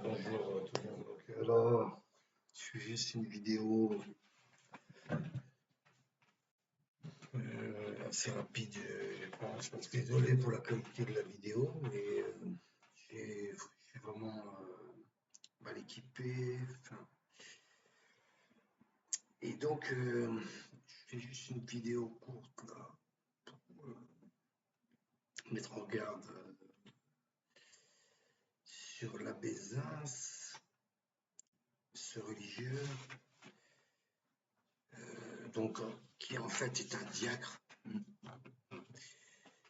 Bonjour tout le monde. Donc, là, je fais juste une vidéo assez rapide, je pense. Donc, désolé pour la qualité de la vidéo, mais je suis vraiment mal équipé. Enfin, et donc, je fais juste une vidéo courte là, pour mettre en garde sur la Bézins, ce religieux, donc, qui en fait est un diacre.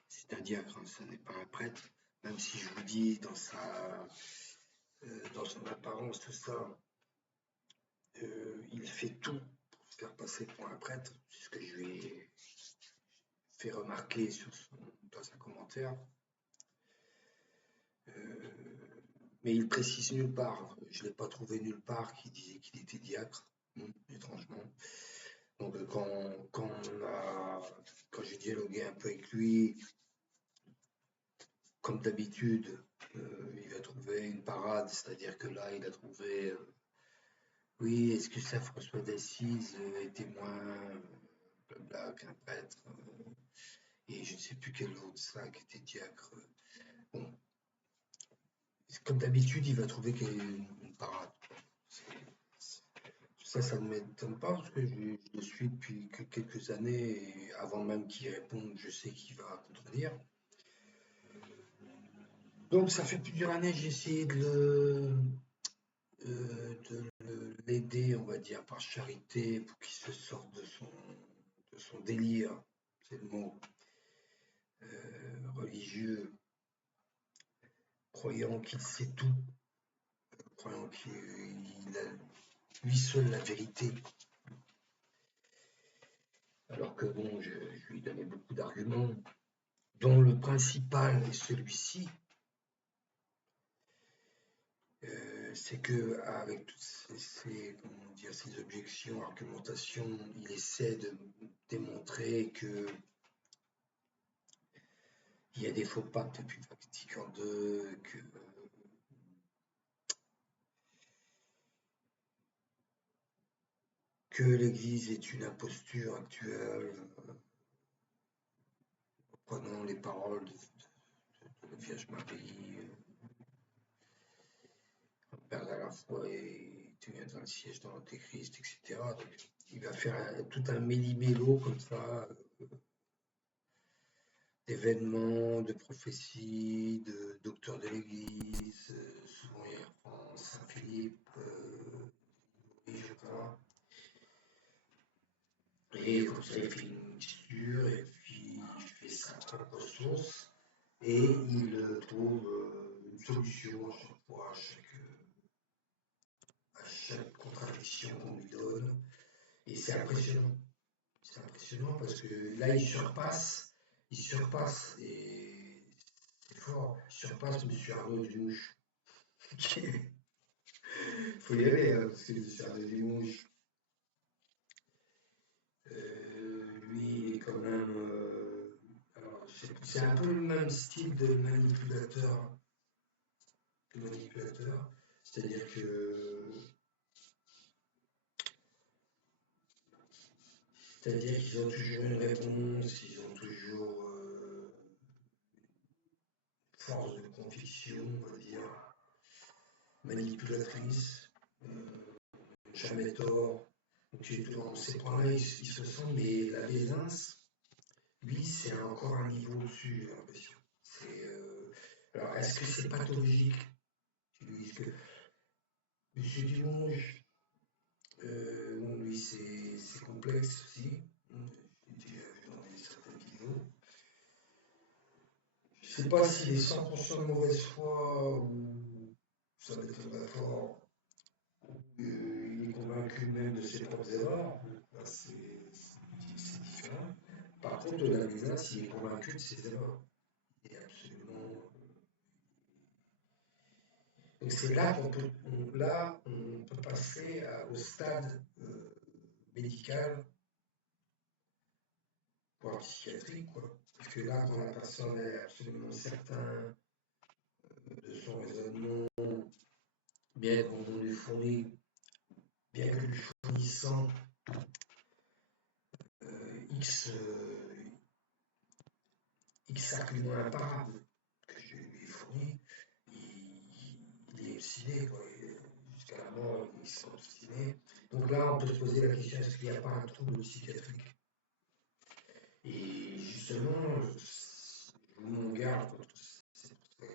C'est un diacre, hein, ce n'est pas un prêtre, même si je vous dis dans son apparence, tout ça, il fait tout pour se faire passer pour un prêtre, c'est ce que je lui ai fait remarquer dans un commentaire. Mais il précise nulle part, je ne l'ai pas trouvé nulle part qui disait qu'il était diacre, étrangement. Donc quand j'ai dialogué un peu avec lui, comme d'habitude, il a trouvé une parade, c'est-à-dire que là, il a trouvé oui, est-ce que ça, François d'Assise était moins blabla qu'un prêtre et je ne sais plus quel autre ça qui était diacre. Bon, comme d'habitude, il va trouver qu'il y a une parade. Ça ne m'étonne pas parce que je le suis depuis quelques années et avant même qu'il réponde, je sais qu'il va contredire. Donc ça fait plusieurs années que j'ai essayé de l'aider, on va dire, par charité pour qu'il se sorte de son délire, c'est le mot, religieux, croyant qu'il sait tout, croyant qu'il a lui seul la vérité. Alors que bon, je lui donnais beaucoup d'arguments, dont le principal est celui-ci, c'est que avec toutes ces objections, argumentations, il essaie de démontrer que il y a des faux papes depuis Vatican II, que l'Église est une imposture actuelle, prenant les paroles de la Vierge Marie, Père à la fois et tu viens dans le siège dans l'Antéchrist, etc. Donc, il va faire tout un méli-mélo comme ça, d'événements, de prophéties, de docteurs de l'Église, souvent il reprend Saint-Philippe, oui, je crois. Et comme ça, il fait une mixture et puis il fait sa propre sauce et il trouve une solution à chaque fois, à chaque contradiction qu'on lui donne. Et c'est impressionnant. C'est impressionnant parce que là, il surpasse et c'est fort. Il surpasse M. Arnaud Dumouche. Il faut y aller, hein, parce que M. Arnaud Dumouche, lui, il est quand même. Alors, c'est un peu le même style de manipulateur. C'est-à-dire qu'ils ont toujours une réponse, ils ont toujours force de conviction, on va dire, manipulatrice, jamais tort. Donc, dans ces points-là, ils se sentent, mais la Bézins, lui, c'est encore un niveau au-dessus, j'ai l'impression. Alors, est-ce que c'est pathologique? Que Monsieur Dumonge, bon, lui, c'est complexe aussi. J'ai déjà vu dans certaines vidéos. Je ne sais pas s'il est 100% de mauvaise foi ou ça m'étonnerait fort. Il est convaincu même de ses propres erreurs. Là, c'est différent. Par contre, de la Bézins, il est convaincu de ses erreurs. Il est absolument. Donc c'est là on peut passer au stade médical, voire psychiatrique, quoi. Parce que là, quand la personne est absolument certain de son raisonnement bien qu'on lui fournit, bien que lui fournissant X, X arguments imparables que je lui ai fournis, il est obstiné, quoi. Jusqu'à la mort, il sera obstiné. Donc là, on peut se poser la question, est-ce qu'il n'y a pas un trouble psychiatrique? Et justement, je vous m'en garde, c'est pour ça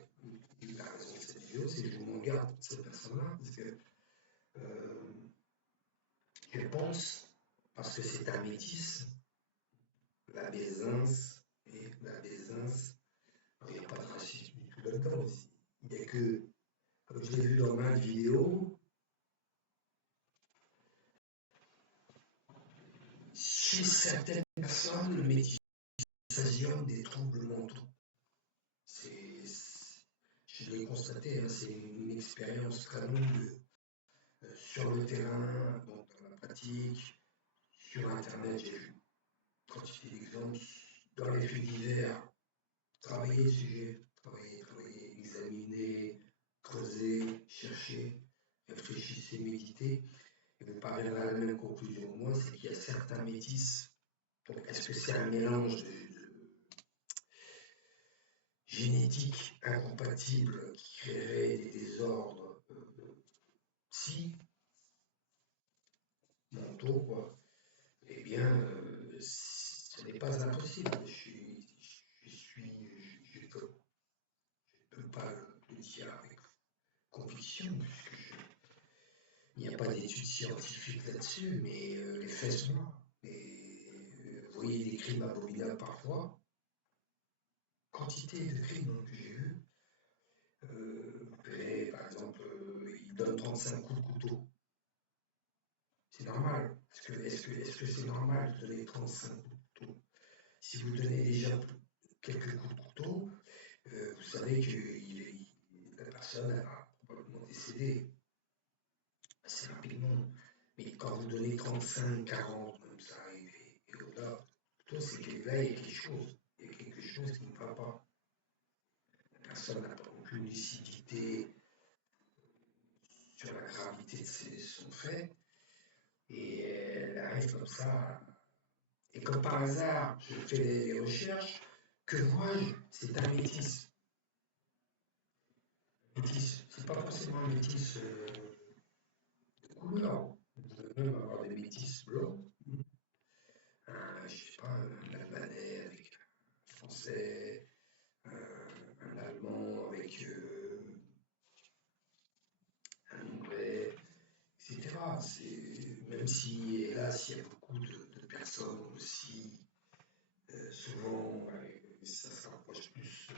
qu'il a raison de cette vidéo, c'est que je vous m'en garde pour cette personne-là, parce que euh, je pense, parce que c'est un métis, la Bézins, et la Bézins, il n'y a pas de racisme du tout là-dedans. Il n'y a que, comme je l'ai vu dans ma vidéo, chez certaines personnes, le métissage des troubles mentaux. Je l'ai constaté, hein, c'est une expérience très longue sur le terrain, donc dans la pratique, sur Internet, j'ai vu quantité d'exemples, dans les faits divers, travailler le sujet, travailler, examiner, creuser, chercher, réfléchissez, méditer, et vous parviendrez à la même conclusion que moi, c'est qu'il y a certains métis. Donc, est-ce que c'est un mélange de génétique incompatible qui créerait des désordres psy, mentaux, quoi? Eh bien, ce n'est pas impossible. Je ne peux pas le dire avec conviction, puisque il n'y a pas d'études scientifiques là-dessus, mais les faits sont là. Et vous voyez des crimes abominables parfois, quantité de crimes que j'ai vus. Vous verrez, par exemple, il donne 35 coups de couteau. C'est normal. Est-ce que c'est normal de donner 35 coups de couteau? Si vous donnez déjà quelques coups de couteau, vous savez que la personne va probablement décéder assez rapidement. Mais quand vous donnez 35, 40, comme ça, et au-delà, plutôt c'est que là, il y a quelque chose. Il y a quelque chose qui ne va pas. La personne n'a pas aucune lucidité sur la gravité de son fait. Et elle arrive comme ça. Et comme par hasard, je fais des recherches. Que vois-je? C'est un métis. Métis, c'est pas forcément un métis de couleur. Vous pouvez même avoir des métis blancs. Je sais pas, un Albanais avec un Français, un Allemand avec un Anglais, etc. Même si, hélas, il y a beaucoup de personnes aussi, souvent, ça se rapproche plus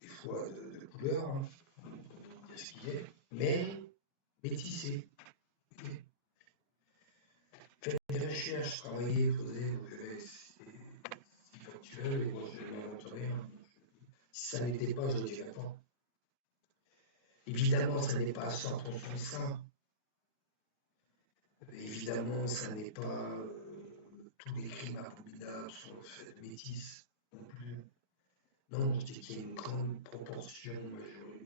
des fois de couleur, hein, pour dire ce qu'il est, mais métissé. Okay. Faites des recherches, travaillez, posez, vous verrez, c'est factuel, et moi je n'invente rien. Si ça n'était pas, je ne dirais pas. Évidemment, ça n'est pas 100% ça. Évidemment, ça n'est pas tous les crimes abominables sont faits de métis non plus. Non, je dis qu'il y a une grande proportion,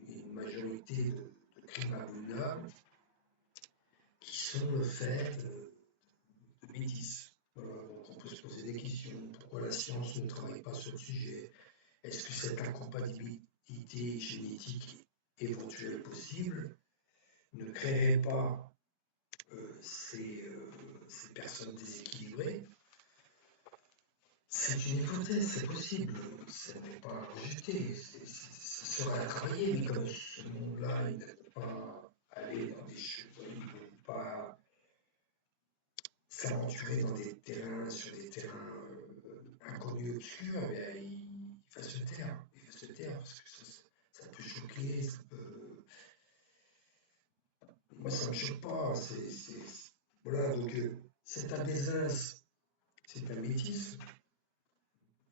une majorité de crimes abominables qui sont le fait de métis. Voilà, donc on peut se poser des questions. Pourquoi la science ne travaille pas sur le sujet? Est-ce que cette incompatibilité génétique éventuelle possible ne créerait pas ces personnes déséquilibrées? C'est une hypothèse, c'est possible, ça n'est pas rejeté, ça serait à travailler, mais comme ce monde-là, il ne peut pas aller dans des chevaux, il ne peut pas s'aventurer dans des terrains, sur des terrains inconnus, obscurs, eh il va se taire, parce que ça peut choquer, ça peut... Moi, ça ne me choque pas, voilà, donc c'est un désastre, c'est un métis,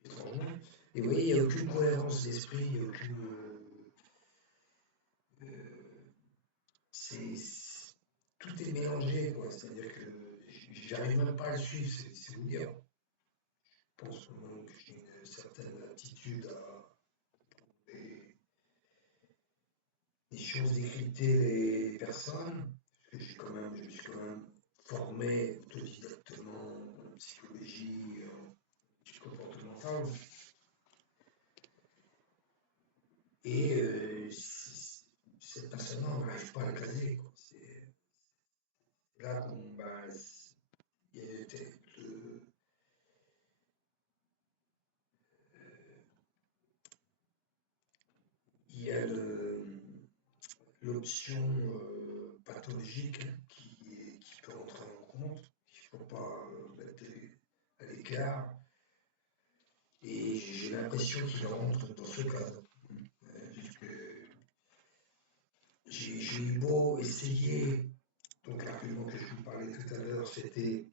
étrangement. Et vous voyez, il n'y a aucune cohérence d'esprit, il n'y a aucune. C'est, tout est mélangé, quoi. C'est-à-dire que j'arrive même pas à le suivre, c'est vous dire. Je pense que j'ai une certaine aptitude à des choses, décrypter les personnes, parce que je me suis quand même formé autodidactement en psychologie, en études comportementale. Et cette personne-là, on n'arrive pas à la caser, quoi. C'est là qu'on bah, il y a il y a l'option pathologique qui peut rentrer en compte, qu'il ne faut pas mettre à l'écart. Et j'ai l'impression qu'il rentre dans ce cadre. J'ai eu beau essayer, donc l'argument que je vous parlais tout à l'heure, c'était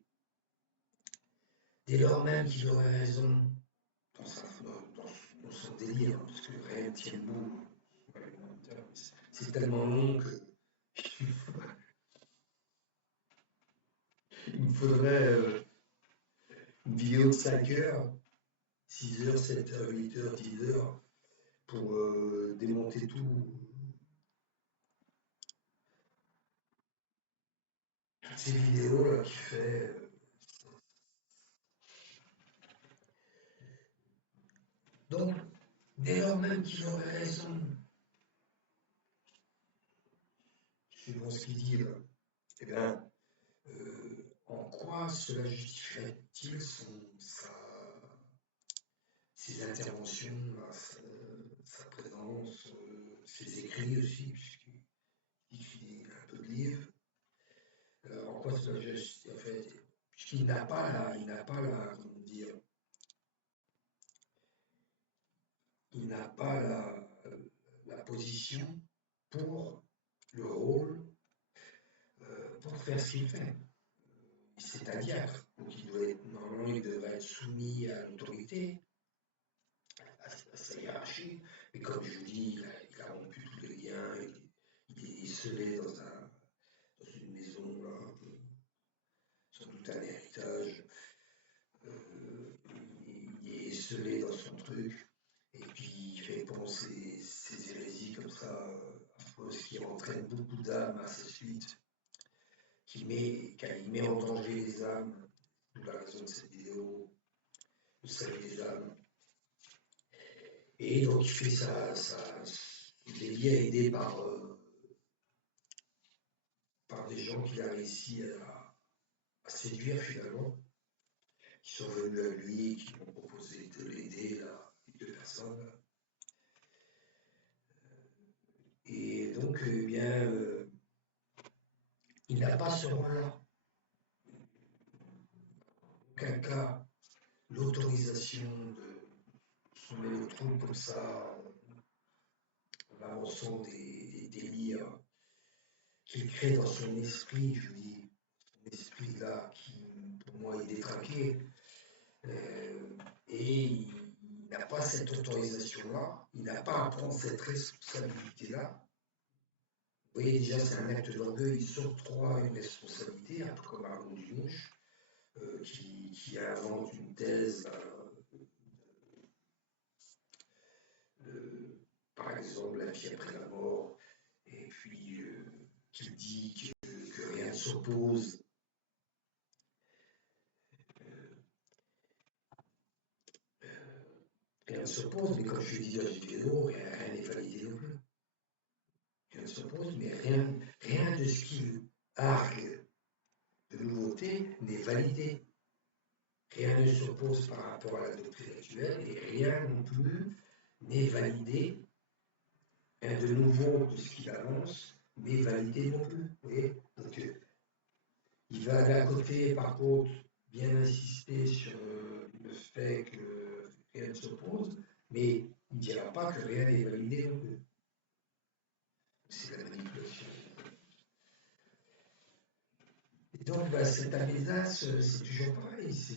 dès lors même qu'il aurait raison dans son délire, parce que rien ne tient debout. C'est tellement long que il me faudrait une vidéo de 5 heures, 6 heures, 7 heures, 8 heures, 10 heures, pour démonter toutes ces vidéos-là qui fait. Donc, dès lors même qu'il aurait raison, suivant ce qu'il dit là, eh bien, en quoi cela justifierait-il ses interventions, sa présence, ses écrits aussi, puisqu'il écrit un peu de livres. En quoi cela justifie, en fait, puisqu'il n'a pas comment dire, il n'a pas la position pour le rôle, pour faire ce qu'il fait. C'est un diacre, donc normalement il devrait être soumis à l'autorité, à sa hiérarchie, mais comme je vous dis, il a rompu tous les liens, il est scellé dans une maison, là, sans doute un héritage, il est scellé dans son truc, et puis il fait penser ses hérésies comme ça, affreuses, qui entraînent beaucoup d'âmes à sa suite, il met en danger les âmes, d'où la raison de cette vidéo, le salut des âmes. Et donc il fait il est bien aidé par des gens qu'il a réussi à séduire finalement, qui sont venus à lui, qui lui ont proposé de l'aider, là, les deux personnes. Et donc, eh bien, il n'a pas ce rôle-là. Aucun cas, l'autorisation de soulever le trou comme ça, en avançant des délires qu'il crée dans son esprit, je vous dis, son esprit là, qui pour moi est détraqué, et il n'a pas cette autorisation-là, il n'a pas à prendre cette responsabilité-là. Vous voyez, déjà, c'est un acte d'orgueil, il s'octroie une responsabilité, un peu comme Arnaud Dumouche, qui invente une thèse, par exemple, la vie après la mort, et puis qui dit que rien ne s'oppose. Rien ne s'oppose, mais comme je dis dans une vidéo, rien n'est validé non plus. Rien ne s'oppose, mais rien de ce qu'il argue de nouveauté n'est validé. Rien ne s'oppose par rapport à la doctrine actuelle et rien non plus n'est validé. Rien de nouveau de ce qu'il avance n'est validé non plus. Vous voyez. Donc, il va d'un côté, par contre, bien insister sur le fait que rien ne s'oppose, mais il ne dira pas que rien n'est validé non plus. C'est la manipulation. Et donc, bah, cet Amézas, c'est toujours pareil, c'est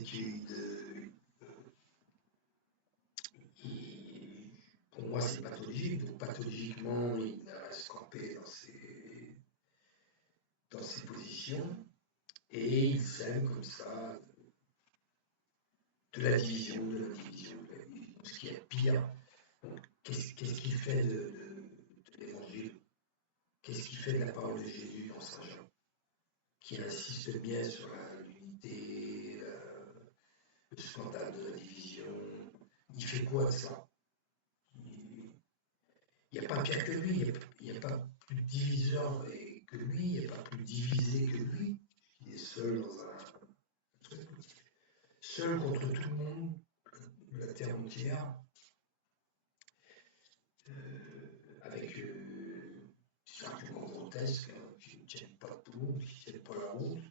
pour moi, c'est pathologique. Donc, pathologiquement, il reste campé dans ses positions et il sème comme ça de la division, ce qui est pire. Donc, qu'est-ce qu'il fait de l'évangile? fait de la parole de Jésus dans Saint Jean, qui insiste bien sur l'unité, le scandale de la division. Il fait quoi de ça? Il n'y a pas pire que lui, il n'y a pas plus diviseur que lui, il n'y a pas plus divisé que lui. Il est seul dans un truc. Seul contre tout le monde, la terre entière, avec des arguments grotesques qui ne tiennent pas debout, qui ne tiennent pas la route.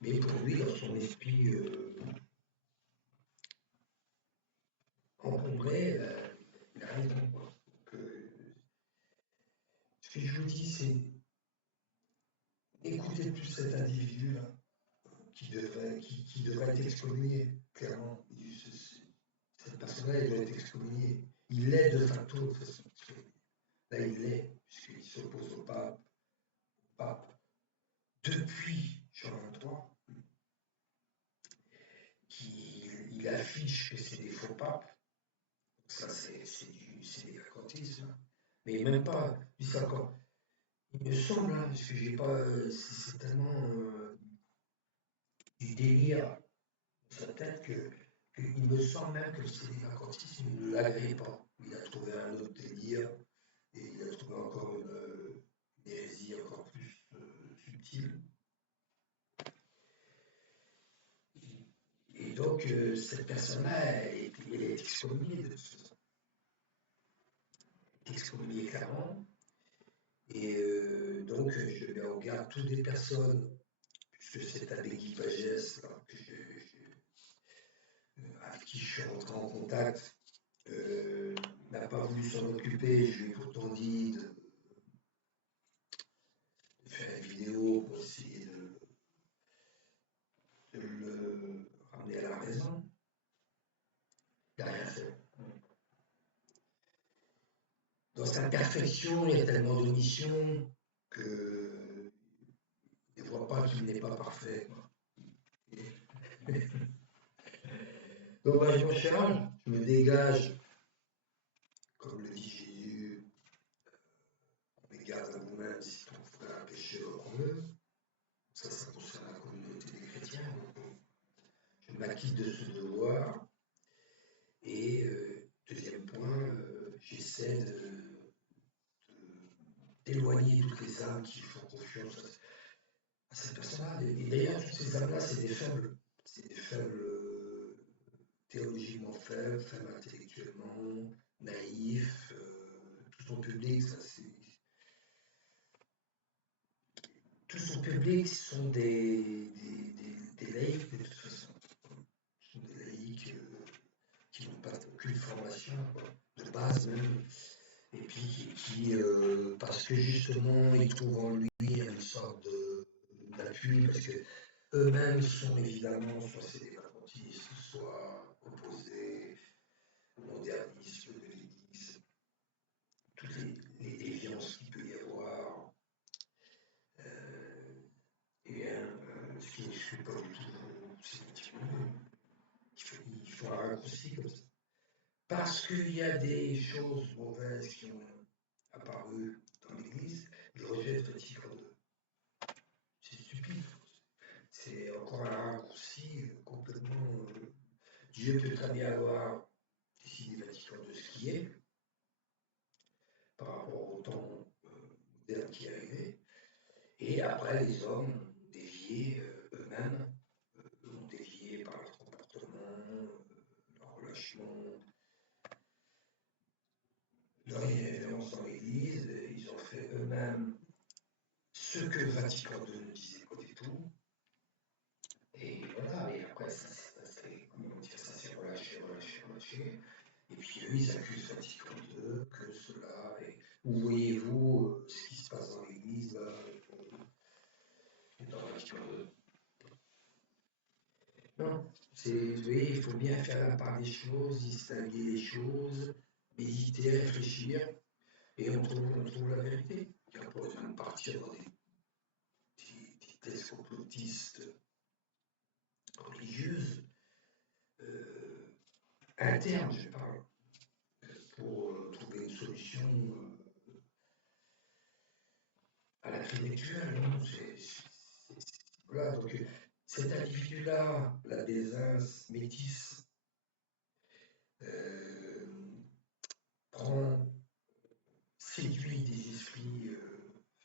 Mais pour lui, dans son esprit encombré, il a raison. Donc, ce que je vous dis, c'est écoutez plus cet individu-là qui devrait être excommunié, clairement. Cette personne-là, elle doit être excommuniée. Il l'est de facto, de toute façon. Là, il l'est, puisqu'il s'oppose au pape depuis Jean 23, il affiche que c'est des faux papes. Ça, c'est des racontismes. Mais même pas, il me semble, hein, parce que j'ai pas, c'est tellement du délire dans sa tête qu'il me semble même que c'est des racontismes, il ne l'agrée pas. Il a trouvé un autre délire et il a trouvé encore une hérésie encore plus subtile. Et donc, cette personne-là, elle est excommuniée de toute façon. Excommuniée clairement. Et donc, je mets en garde toutes les personnes, puisque cet abbé Guy Pagès, avec qui je suis rentré en contact, n'a pas voulu s'en occuper. Je lui ai pourtant dit de faire une vidéo pour essayer de le ramener à la raison. Il n'a rien fait. Dans sa perfection, il y a tellement d'omissions que ne voit pas qu'il n'est pas parfait. Donc, moi, je me charge, je me dégage, comme le dit Jésus, on garde à vous-même si ton frère a péché hors eux. Ça concerne la communauté des chrétiens. Je m'acquitte de ce devoir. Et deuxième point, j'essaie d'éloigner toutes les âmes qui font confiance à cette personne-là. Et d'ailleurs, toutes ces âmes-là, c'est des faibles. C'est des faibles théologiquement faibles, faibles intellectuellement, naïfs. Tout son public, tout son public sont des laïcs de toute façon. Ce sont des laïcs qui n'ont pas aucune formation, quoi, de base même. Et puis qui parce que justement, ils trouvent en lui une sorte d'appui, parce que eux-mêmes sont évidemment soit sédévacantistes, soit opposés au modernisme de l'Église, toutes les déviances qu'il peut y avoir, et bien, ce qui n'exclut pas du tout, c'est effectivement, il faut un raccourci comme ça. Parce qu'il y a des choses mauvaises qui ont apparu dans l'Église, ils rejettent Vatican II. C'est stupide. C'est encore un raccourci complètement. Dieu peut très bien avoir décidé Vatican II ce qui est, par rapport au temps moderne qui est arrivé. Et après, les hommes ont dévié eux-mêmes, ont dévié par leur comportement, leur relâchement, leur irrévérence dans l'Église. Ils ont fait eux-mêmes ce que le Vatican II ne disait pas du tout. Et voilà, et après, ça s'est relâché. Et puis eux, ils accusent Vatican II que cela. Et où voyez-vous ce qui se passe dans l'Église, là, dans Vatican II? Non, vous voyez, il faut bien faire la part des choses, distinguer les choses, méditer, réfléchir, et on trouve la vérité. Il n'y a pas besoin de partir dans des thèses complotistes religieuses, internes, je parle, pour trouver une solution intellectuel, non, voilà, donc cet individu-là, la désince métisse, euh, prend, séduit des esprits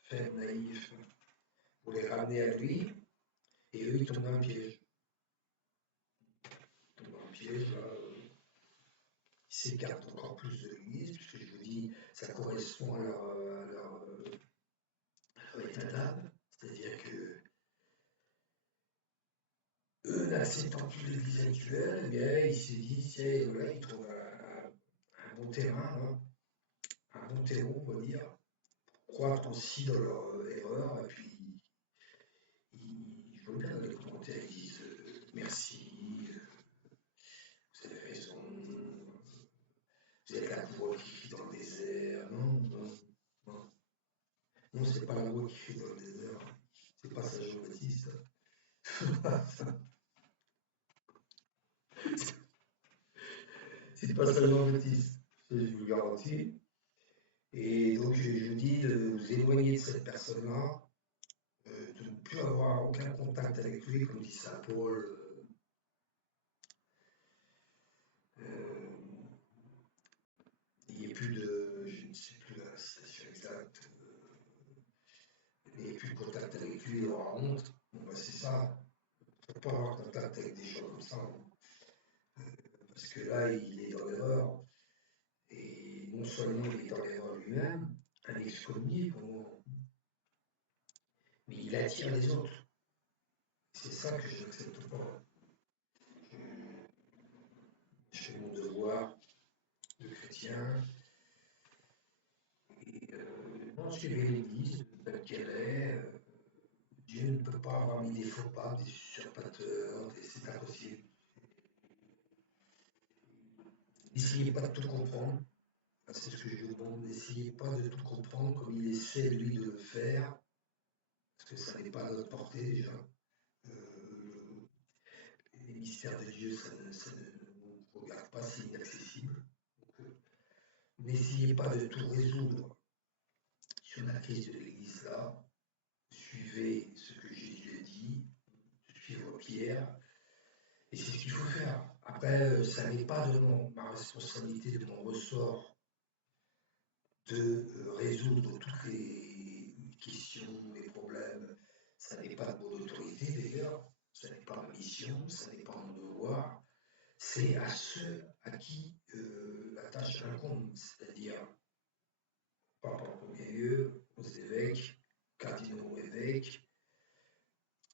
faibles, naïfs, pour les ramener à lui, et eux, ils tombent dans le piège. Ils tombent dans le piège, là, ils s'écartent encore plus de l'Église, puisque je vous dis, ça correspond à leur état d'âme, c'est-à-dire que eux, n'acceptant plus l'Église actuelle, eh bien, ils se disent, tiens, voilà, ils trouvent un bon terrain, hein, un bon terreau, on va dire, croient aussi dans leur erreur, et puis je vois bien dans les commentaires, ils disent merci, vous avez raison, vous êtes la voix qui crie dans le désert. Non, non, non. Non, c'est pas la voix qui crie dans le désert, c'est pas ça Jean-Baptiste. C'est pas ça Jean-Baptiste, je vous le garantis. Et donc je vous dis de vous éloigner de cette personne-là, de ne plus avoir aucun contact avec lui, comme dit saint Paul. Il n'y a plus de, je ne sais plus la citation exacte, il n'y a plus de contact avec lui, il aura honte. Bon, ben, c'est ça, il ne faut pas avoir contact avec des gens comme ça, hein. Parce que là, il est dans l'erreur, et non seulement il est dans l'erreur lui-même, un excommunié pour moi, mais il attire les autres. C'est ça que je n'accepte pas. Je fais mon devoir de chrétien, et non, suivez l'Église, telle qu'elle est. Dieu ne peut pas avoir mis des faux papes, des usurpateurs, c'est impossible. N'essayez pas de tout comprendre, c'est ce que je vous demande, n'essayez pas de tout comprendre comme il essaie lui de le faire, parce que ça n'est pas à notre portée déjà. Euh, les mystères de Dieu, ça ne nous regarde pas, c'est inaccessible. N'essayez pas de tout résoudre sur la crise de l'Église là. Suivez ce que Jésus a dit, suivez Pierre, et c'est ce qu'il faut faire. Après, ça n'est pas de ma responsabilité, de mon ressort de résoudre toutes les questions, les problèmes. Ça n'est pas de mon autorité d'ailleurs, ça n'est pas ma mission, ça n'est pas mon devoir. C'est à ceux à qui la tâche incombe, c'est-à-dire, par en premier lieu, aux évêques, cardinaux évêques.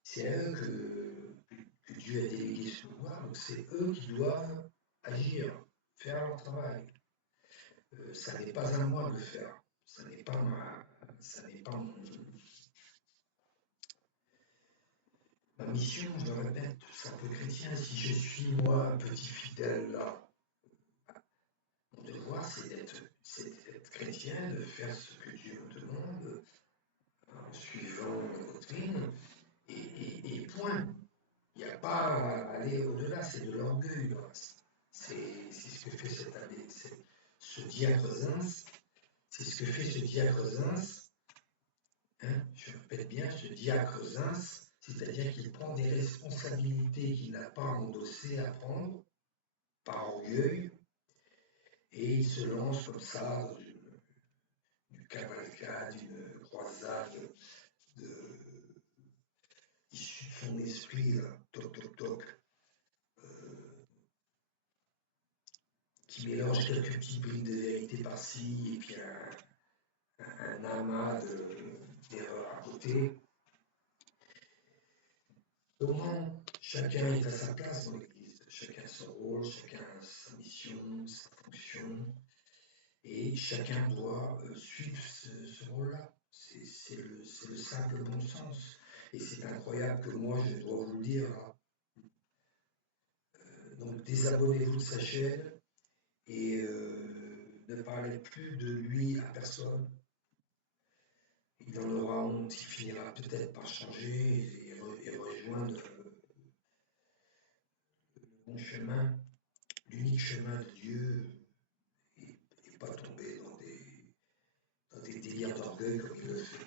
C'est à eux que Dieu a délégué ce pouvoir, donc c'est eux qui doivent agir, faire leur travail. Ça n'est pas à moi de le faire, ça n'est pas ma mission, je le répète, simple chrétien. Si je suis moi un petit fidèle là, mon devoir c'est d'être chrétien, de faire ce que Dieu me demande en suivant la doctrine, et point. Il n'y a pas à aller au-delà, c'est de l'orgueil le reste. C'est ce que fait ce diacre Zins, c'est ce que fait ce diacre Zins, hein, je répète bien, ce diacre Zins, c'est-à-dire qu'il prend des responsabilités qu'il n'a pas endossées à prendre, par orgueil, et il se lance comme ça dans une cavalcade, une croisade issue de son esprit, là, toc toc toc, qui mélange quelques petits brides de vérité par-ci, et puis un amas d'erreurs à côté. Donc non, chacun est à sa place dans l'Église, chacun a son rôle, chacun a sa mission, sa fonction, et chacun doit suivre ce rôle-là. C'est le simple bon sens. Et c'est incroyable que moi, je dois vous le dire. Donc désabonnez-vous de sa chaîne et ne parlez plus de lui à personne. Il en aura honte, il finira peut-être par changer et rejoindre le bon chemin, l'unique chemin de Dieu, et pas tomber dans des délires d'orgueil comme il le fait.